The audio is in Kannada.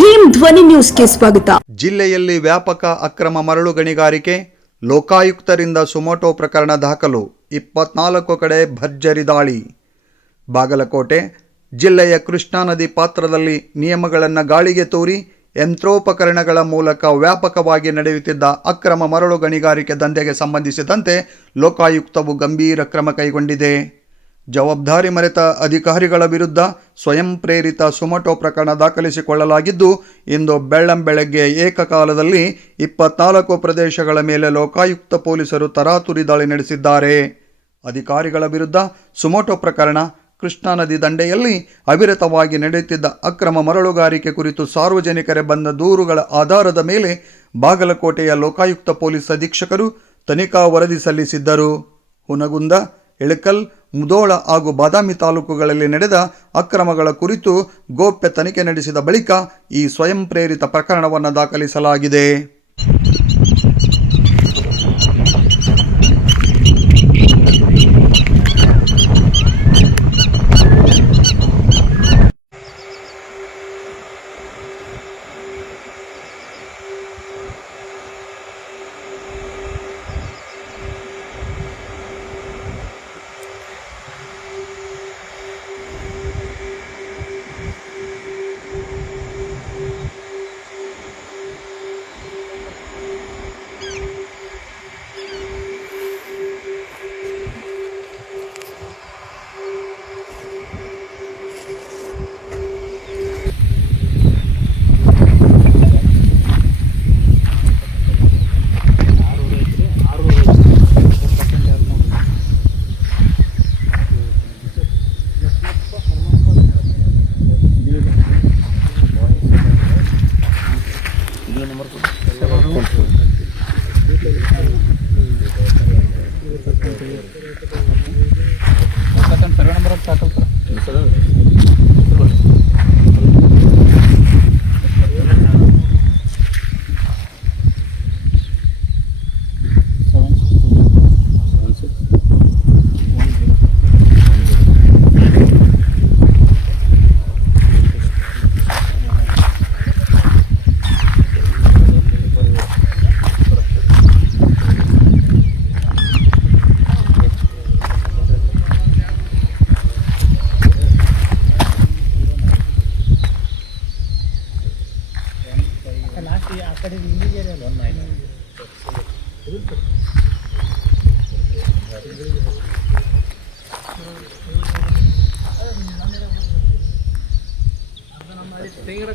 ಭೀಮ್ ಧ್ವನಿ ನ್ಯೂಸ್ಗೆ ಸ್ವಾಗತ. ಜಿಲ್ಲೆಯಲ್ಲಿ ವ್ಯಾಪಕ ಅಕ್ರಮ ಮರಳು ಗಣಿಗಾರಿಕೆ, ಲೋಕಾಯುಕ್ತರಿಂದ ಸುಮೋಟೋ ಪ್ರಕರಣ ದಾಖಲು, 24 ಕಡೆ ಭರ್ಜರಿ ದಾಳಿ. ಬಾಗಲಕೋಟೆ ಜಿಲ್ಲೆಯ ಕೃಷ್ಣಾ ನದಿ ಪಾತ್ರದಲ್ಲಿ ನಿಯಮಗಳನ್ನು ಗಾಳಿಗೆ ತೂರಿ ಯಂತ್ರೋಪಕರಣಗಳ ಮೂಲಕ ವ್ಯಾಪಕವಾಗಿ ನಡೆಯುತ್ತಿದ್ದ ಅಕ್ರಮ ಮರಳು ಗಣಿಗಾರಿಕೆ ದಂಧೆಗೆ ಸಂಬಂಧಿಸಿದಂತೆ ಲೋಕಾಯುಕ್ತವು ಗಂಭೀರ ಕ್ರಮ ಕೈಗೊಂಡಿದೆ. ಜವಾಬ್ದಾರಿ ಮರೆತ ಅಧಿಕಾರಿಗಳ ವಿರುದ್ಧ ಸ್ವಯಂ ಪ್ರೇರಿತ ಸುಮೋಟೋ ಪ್ರಕರಣ ದಾಖಲಿಸಿಕೊಳ್ಳಲಾಗಿದ್ದು, ಇಂದು ಬೆಳ್ಳಂಬೆಳಗ್ಗೆ ಏಕಕಾಲದಲ್ಲಿ 24 ಪ್ರದೇಶಗಳ ಮೇಲೆ ಲೋಕಾಯುಕ್ತ ಪೊಲೀಸರು ತರಾತುರಿ ದಾಳಿ ನಡೆಸಿದ್ದಾರೆ. ಅಧಿಕಾರಿಗಳ ವಿರುದ್ಧ ಸುಮೋಟೋ ಪ್ರಕರಣ: ಕೃಷ್ಣಾ ನದಿ ದಂಡೆಯಲ್ಲಿ ಅವಿರತವಾಗಿ ನಡೆಯುತ್ತಿದ್ದ ಅಕ್ರಮ ಮರಳುಗಾರಿಕೆ ಕುರಿತು ಸಾರ್ವಜನಿಕರೇ ಬಂದ ದೂರುಗಳ ಆಧಾರದ ಮೇಲೆ ಬಾಗಲಕೋಟೆಯ ಲೋಕಾಯುಕ್ತ ಪೊಲೀಸ್ ಅಧೀಕ್ಷಕರು ತನಿಖಾ ವರದಿ ಸಲ್ಲಿಸಿದ್ದರು. ಹುನಗುಂದ, ಇಳಕಲ್, ಮುಧೋಳ ಹಾಗೂ ಬಾದಾಮಿ ತಾಲೂಕುಗಳಲ್ಲಿ ನಡೆದ ಅಕ್ರಮಗಳ ಕುರಿತು ಗೌಪ್ಯ ತನಿಖೆ ನಡೆಸಿದ ಬಳಿಕ ಈ ಸ್ವಯಂ ಪ್ರೇರಿತ ಪ್ರಕರಣವನ್ನು ದಾಖಲಿಸಲಾಗಿದೆ. ತೆಂಗಿನ